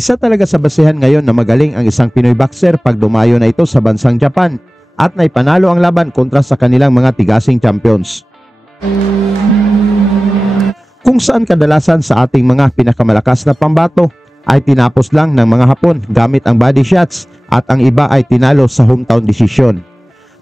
Isa talaga sa basehan ngayon na magaling ang isang Pinoy boxer pag dumayo na ito sa bansang Japan at naipanalo ang laban kontra sa kanilang mga tigasing champions. Kung saan kadalasan sa ating mga pinakamalakas na pambato ay tinapos lang ng mga Hapon gamit ang body shots at ang iba ay tinalo sa hometown decision.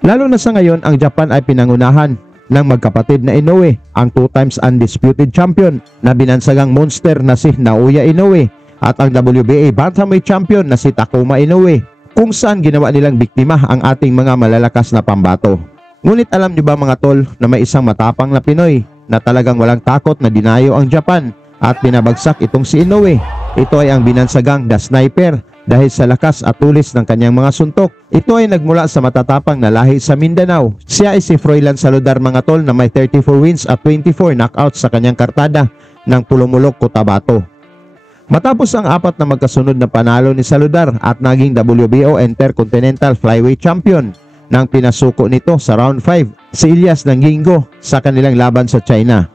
Lalo na sa ngayon, ang Japan ay pinangunahan ng magkapatid na Inoue, ang 2 times undisputed champion na binansagang monster na si Naoya Inoue at ang WBA bantamweight champion na si Takuma Inoue, kung saan ginawa nilang biktima ang ating mga malalakas na pambato. Ngunit alam niyo ba mga tol na may isang matapang na Pinoy na talagang walang takot na dinayo ang Japan at pinabagsak itong si Inoue? Ito ay ang binansagang The Sniper dahil sa lakas at tulis ng kanyang mga suntok. Ito ay nagmula sa matatapang na lahi sa Mindanao. Siya ay si Froilan Saludar mga tol na may 34 wins at 24 knockouts sa kanyang kartada ng Pulumulok, Cotabato. Matapos ang 4 na magkasunod na panalo ni Saludar at naging WBO Intercontinental Flyweight Champion, nang pinasuko nito sa round 5 si Ilyas Nangingo sa kanilang laban sa China.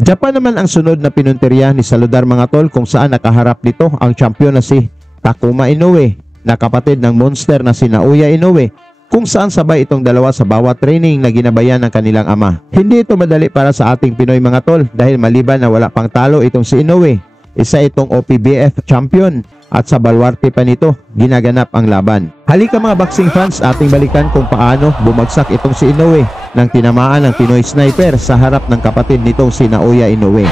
Japan naman ang sunod na pinunteriya ni Saludar mga tol, kung saan nakaharap nito ang champion na si Takuma Inoue na kapatid ng monster na si Naoya Inoue, kung saan sabay itong dalawa sa bawat training na ginabayan ng kanilang ama. Hindi ito madali para sa ating Pinoy mga tol dahil maliban na wala pang talo itong si Inoue, isa itong OPBF champion at sa baluarte pa nito ginaganap ang laban. Halika mga boxing fans, ating balikan kung paano bumagsak itong si Inoue nang tinamaan ng Pinoy sniper sa harap ng kapatid nitong si Naoya Inoue.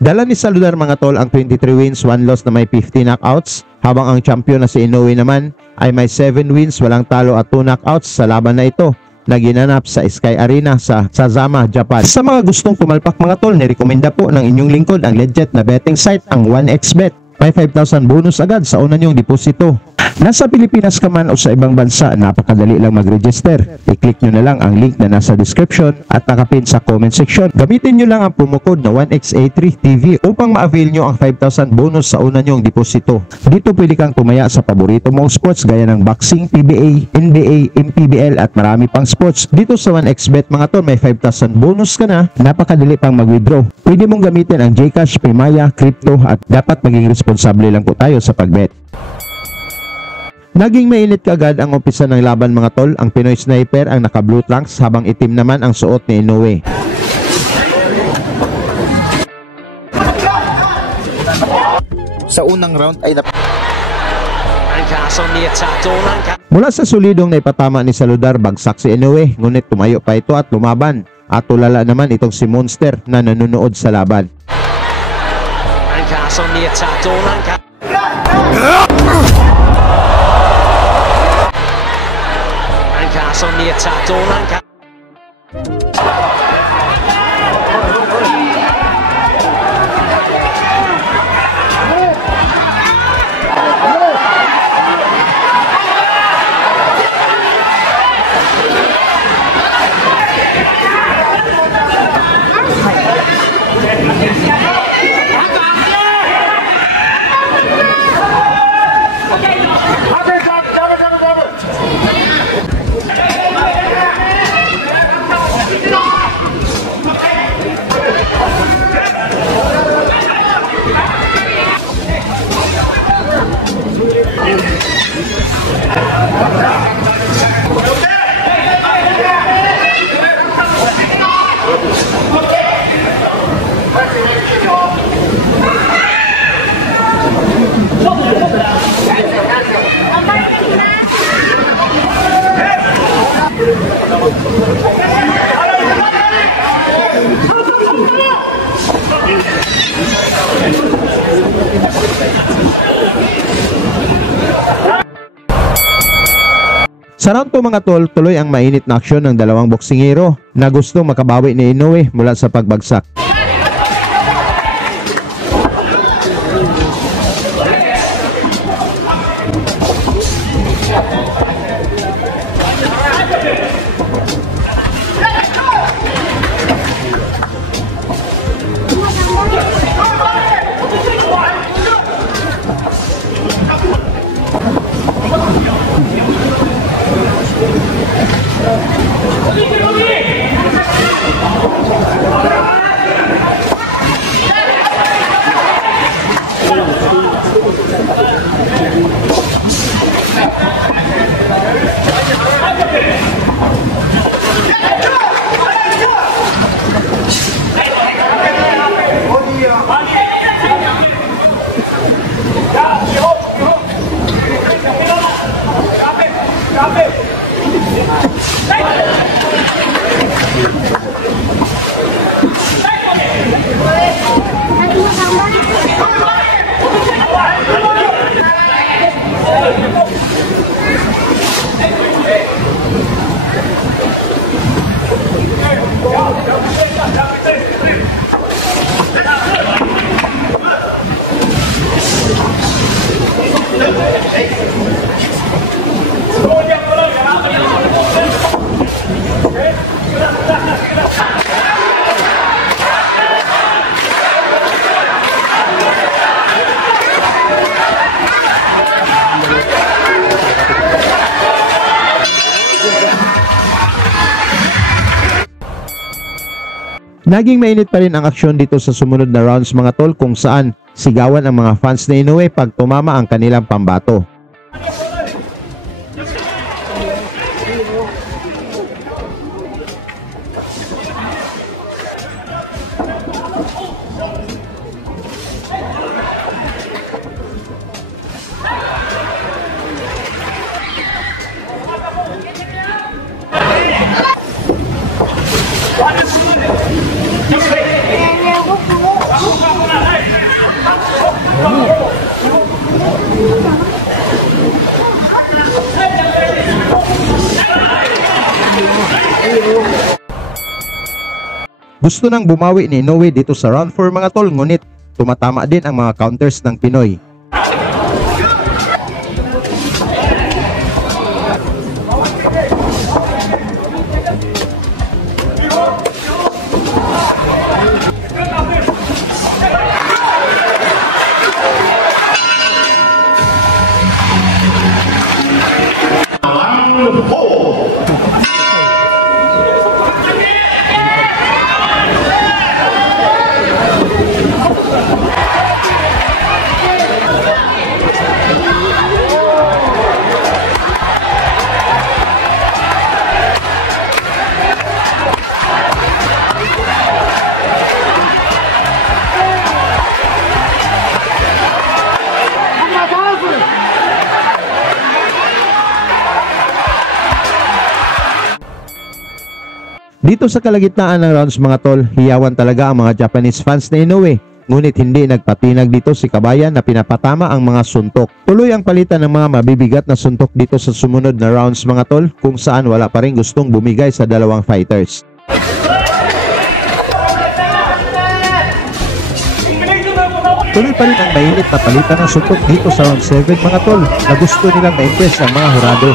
Dala ni Saludar mga tol ang 23 wins, 1 loss na may 50 knockouts, habang ang champion na si Inoue naman ay may 7 wins, walang talo at 2 knockouts sa laban na ito na ginanap sa Sky Arena sa Sazama, Japan. Sa mga gustong pumalpak mga tol, nirekomenda po ng inyong lingkod ang legit na betting site, ang 1xBet. May 5,000 bonus agad sa una nyong deposito. Nasa Pilipinas ka man o sa ibang bansa, napakadali lang mag-register. I-click nyo na lang ang link na nasa description at nakapin sa comment section. Gamitin nyo lang ang promo code na 1XA3TV upang ma-avail nyo ang 5,000 bonus sa una nyong deposito. Dito pwede kang tumaya sa paborito mong sports gaya ng boxing, PBA, NBA, MPBL at marami pang sports. Dito sa 1xBet mga tol, may 5,000 bonus ka na, napakadali pang mag-withdraw. Pwede mong gamitin ang GCash, Paymaya, Crypto at dapat maging responsable lang po tayo sa pag-bet. Naging mainit kaagad ang umpisa ng laban mga tol. Ang Pinoy sniper ang naka-blue trunks habang itim naman ang suot ni Inoue. Sa unang round ay mula sa solidong na ipatama ni Saludar, bagsak si Inoue, ngunit tumayo pa ito at lumaban. At tulala naman itong si Monster na nanonood sa laban. On the attack, Dornan. Sa round 2 mga tol, tuloy ang mainit na aksyon ng dalawang boksingero na gusto makabawi ni Inoue mula sa pagbagsak. Naging mainit pa rin ang aksyon dito sa sumunod na rounds mga tol, kung saan sigawan ang mga fans na Inoue pag tumama ang kanilang pambato. Gusto nang bumawi ni Inoue dito sa round 4 mga tol, ngunit tumatama din ang mga counters ng Pinoy. Dito sa kalagitnaan ng rounds mga tol, hiyawan talaga ang mga Japanese fans na Inoue, ngunit hindi nagpatinag dito si Kabayan na pinapatama ang mga suntok. Tuloy ang palitan ng mga mabibigat na suntok dito sa sumunod na rounds mga tol, kung saan wala pa rin gustong bumigay sa dalawang fighters. Tuloy pa rin ang mainit na palitan ng suntok dito sa round 7 mga tol, na gusto nilang ma-impress ang mga hurado.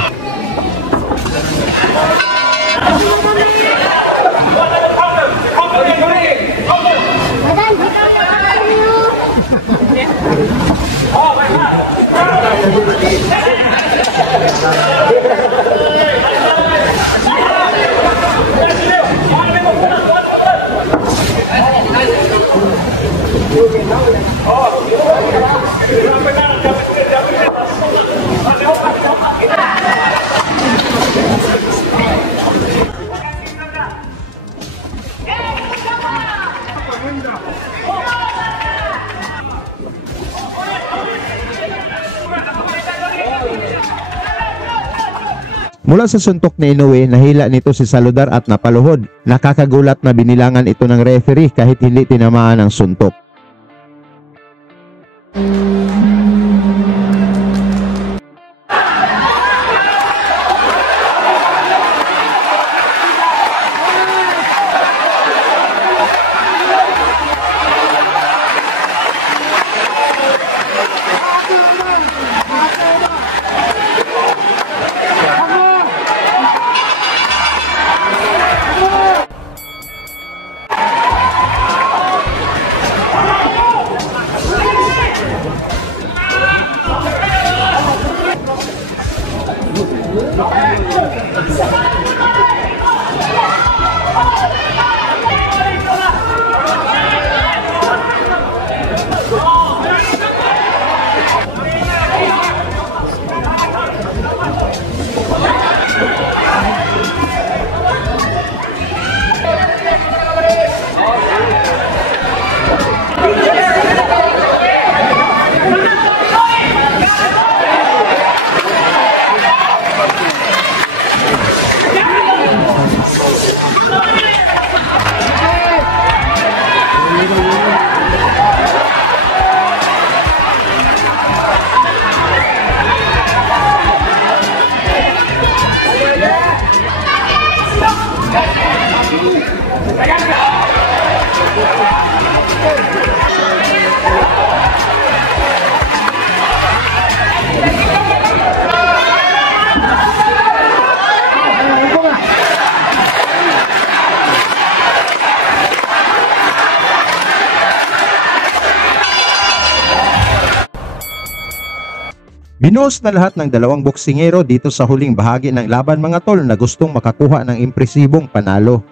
Mula sa suntok ni Inoue, nahila nito si Saludar at napaluhod. Nakakagulat na binilangan ito ng referee kahit hindi tinamaan ang suntok. Binuhos na lahat ng dalawang boksingero dito sa huling bahagi ng laban mga tol na gustong makakuha ng impresibong panalo.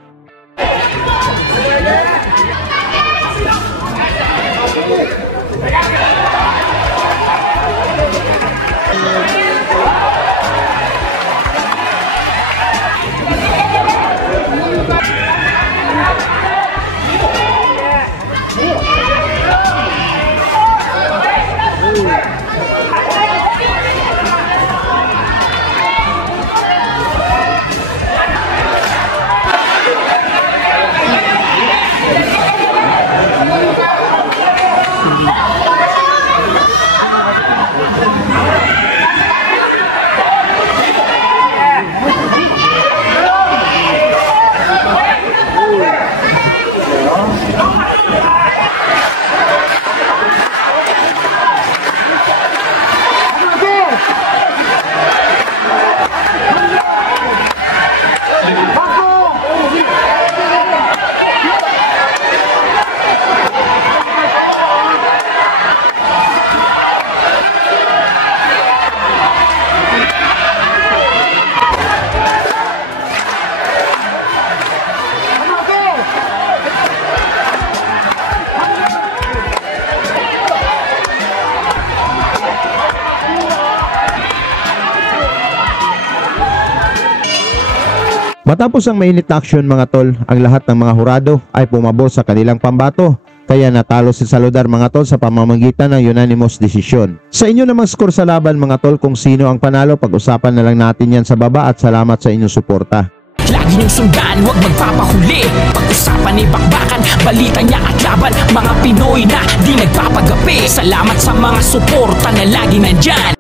Matapos ang mainit na aksyon mga tol, ang lahat ng mga hurado ay pumabor sa kanilang pambato. Kaya natalo si Saludar mga tol sa pamamagitan ng unanimous decision. Sa inyo namang score sa laban mga tol kung sino ang panalo, pag-usapan na lang natin yan sa baba at salamat sa inyong suporta. Lagi niyong sundan, huwag magpapahuli. Pag-usapan ni bakbakan, balita niya at laban. Mga Pinoy na di nagpapagapi. Salamat sa mga suporta na lagi nandyan.